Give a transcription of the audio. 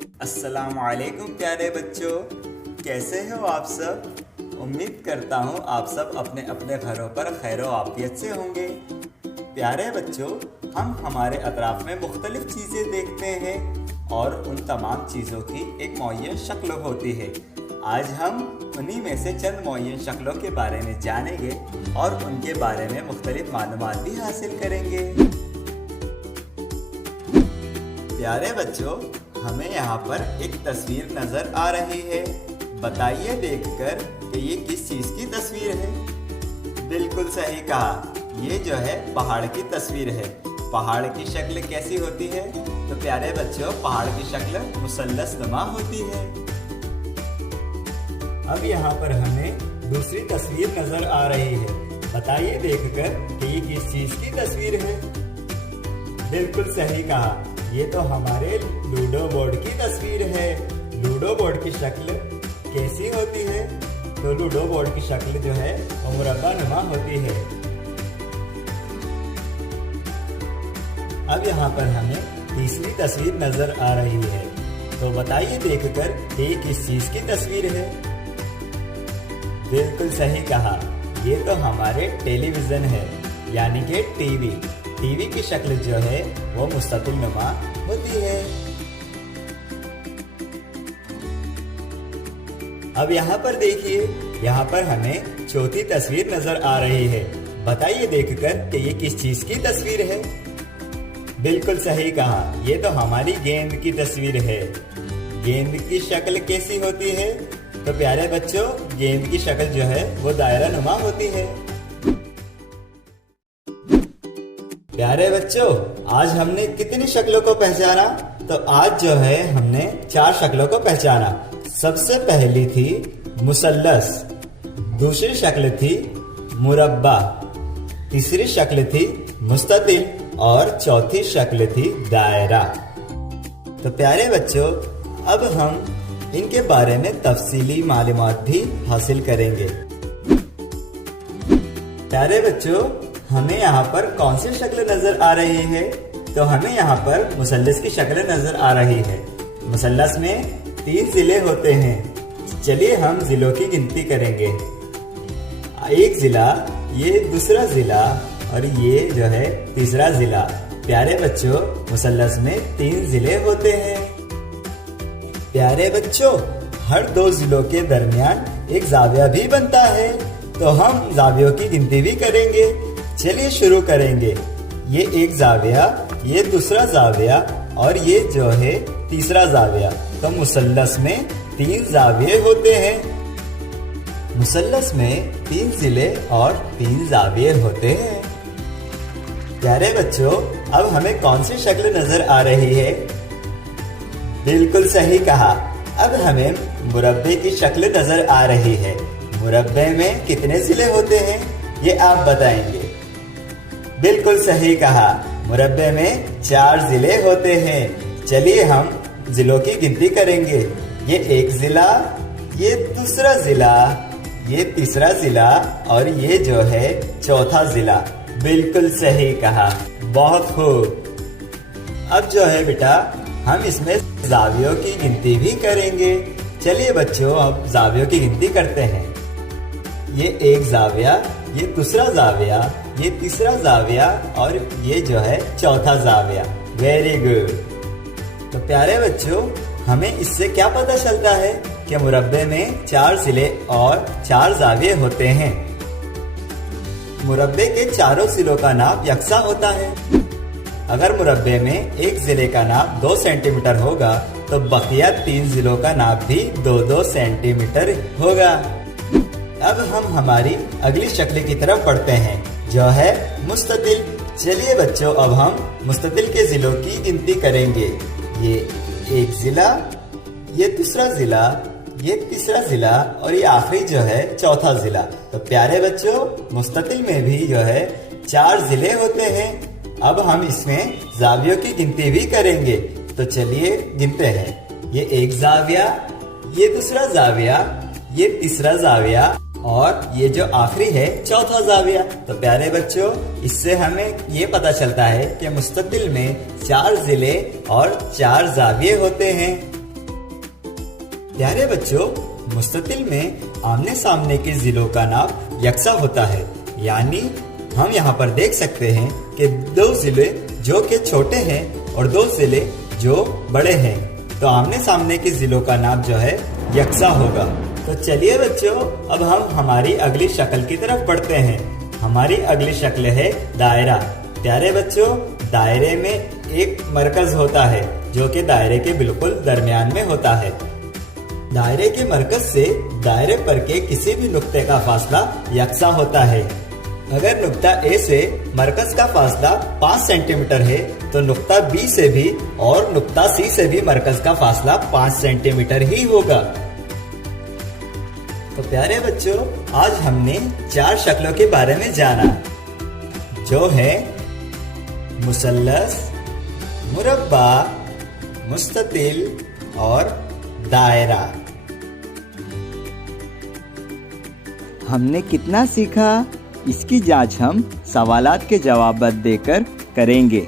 अस्सलामुअलैकुम प्यारे बच्चों, कैसे हो आप सब। उम्मीद करता हूँ आप सब अपने अपने घरों पर खैर आफियत से होंगे। प्यारे बच्चों, हम हमारे अतराफ़ में मुख्तलिफ़ चीज़ें देखते हैं और उन तमाम चीज़ों की एक मुअय्यन शक्ल होती है। आज हम उन्हीं में से चंद मुअय्यन शक्लों के बारे में जानेंगे और उनके बारे में मुख्तलिफ़ मालूमात भी हासिल करेंगे। प्यारे बच्चों, हमें यहाँ पर एक तस्वीर नज़र आ रही है। बताइए देखकर कि ये किस चीज़ की तस्वीर है। बिल्कुल सही कहा, ये जो है पहाड़ की तस्वीर है। पहाड़ की शक्ल कैसी होती है? तो प्यारे बच्चों, पहाड़ की शक्ल मुसल्लस नुमा होती है। अब यहाँ पर हमें दूसरी तस्वीर नज़र आ रही है। बताइए देखकर कि ये किस चीज़ की तस्वीर है। बिल्कुल सही कहा, ये तो हमारे लूडो बोर्ड की तस्वीर है। लूडो बोर्ड की शक्ल कैसी होती है? तो लूडो बोर्ड की शक्ल जो है वो मुरब्बा नुमा होती है। अब यहाँ पर हमें तीसरी तस्वीर नजर आ रही है। तो बताइए देखकर ये किस चीज की तस्वीर है। बिल्कुल सही कहा, ये तो हमारे टेलीविजन है, यानी कि टीवी। टीवी की शक्ल जो है वो मुस्ततिल नुमा होती है। अब यहाँ पर देखिए, यहाँ पर हमें चौथी तस्वीर नजर आ रही है। बताइए देखकर कि ये किस चीज की तस्वीर है। बिल्कुल सही कहा, ये तो हमारी गेंद की तस्वीर है। गेंद की शक्ल कैसी होती है? तो प्यारे बच्चों, गेंद की शक्ल जो है वो दायरा नुमा होती है। प्यारे बच्चों, आज हमने कितनी शक्लों को पहचाना? तो आज जो है हमने 4 शक्लों को पहचाना। सबसे पहली थी मुसल्लस, दूसरी शक्ल थी मुरब्बा, तीसरी शक्ल थी मुस्ततिल और चौथी शक्ल थी दायरा। तो प्यारे बच्चों, अब हम इनके बारे में तफसीली मालूमात भी हासिल करेंगे। प्यारे बच्चों, हमें यहाँ पर कौन सी शक्ल नजर आ रही है? तो हमें यहाँ पर मुसल्लस की शक्ल नजर आ रही है। मुसल्लस में 3 जिले होते हैं। चलिए हम जिलों की गिनती करेंगे। एक जिला, ये दूसरा जिला और ये जो है तीसरा जिला। प्यारे बच्चों, मुसल्लस में 3 जिले होते हैं। प्यारे बच्चों, हर 2 जिलों के दरमियान एक जाविया भी बनता है। तो हम जावियों की गिनती भी करेंगे। चलिए शुरू करेंगे। ये एक जाविया, ये दूसरा जाविया और ये जो है तीसरा जाविया। तो मुसल्लस में 3 जाविये होते हैं। मुसल्लस में 3 जिले और 3 जाविये होते हैं। प्यारे बच्चों, अब हमें कौन सी शक्ल नजर आ रही है? बिल्कुल सही कहा, अब हमें मुरब्बे की शक्ल नजर आ रही है। मुरब्बे में कितने जिले होते हैं, ये आप बताएंगे। बिल्कुल सही कहा, मुरब्बे में 4 जिले होते हैं। चलिए हम जिलों की गिनती करेंगे। ये एक जिला, ये दूसरा जिला, ये तीसरा जिला और ये जो है चौथा जिला। बिल्कुल सही कहा, बहुत खूब। अब जो है बेटा, हम इसमें जावियों की गिनती भी करेंगे। चलिए बच्चों, अब जावियों की गिनती करते हैं। ये एक जाविया, ये दूसरा जाविया, ये तीसरा जाविया और ये जो है चौथा जाविया। Very good. तो प्यारे बच्चों, हमें इससे क्या पता चलता है कि मुरब्बे में 4 जिले और 4 जाविये होते हैं। मुरब्बे के चारों जिलों का नाप यकसा होता है। अगर मुरब्बे में एक जिले का नाप 2 सेंटीमीटर होगा तो बकिया 3 जिलों का नाप भी 2-2 सेंटीमीटर होगा। अब हम हमारी अगली शक्ल की तरफ बढ़ते हैं, जो है मुस्ततिल। चलिए बच्चों, अब हम मुस्ततिल के जिलों की गिनती करेंगे। ये एक जिला, ये दूसरा जिला, ये तीसरा जिला और ये आखिरी जो है चौथा जिला। तो प्यारे बच्चों, मुस्ततिल में भी जो है 4 जिले होते हैं। अब हम इसमें जावियों की गिनती भी करेंगे। तो चलिए गिनते हैं। ये एक जाविया, ये दूसरा जाविया, ये तीसरा जाविया और ये जो आखिरी है चौथा जाविया। तो प्यारे बच्चों, इससे हमें ये पता चलता है कि मुस्ततिल में 4 जिले और 4 जाविये होते हैं। प्यारे बच्चों, मुस्ततिल में आमने सामने के जिलों का नाप यकसा होता है। यानी हम यहाँ पर देख सकते हैं कि दो जिले जो कि छोटे हैं और दो जिले जो बड़े हैं, तो आमने सामने के जिलों का नाप जो है यकसा होगा। तो चलिए बच्चों, अब हम हमारी अगली शक्ल की तरफ बढ़ते हैं। हमारी अगली शक्ल है दायरा। प्यारे बच्चों, दायरे में एक मरकज होता है जो कि दायरे के बिल्कुल दरमियान में होता है। दायरे के मरकज से दायरे पर के किसी भी नुक्ते का फासला यकसा होता है। अगर नुक्ता ए से मरकज का फासला 5 सेंटीमीटर है तो नुक्ता बी से भी और नुक्ता सी से भी मरकज का फासला 5 सेंटीमीटर ही होगा। तो प्यारे बच्चों, आज हमने 4 शक्लों के बारे में जाना, जो है मुसल्लस, मुरब्बा, मुस्ततिल और दायरा। हमने कितना सीखा, इसकी जांच हम सवालात के जवाब देकर करेंगे।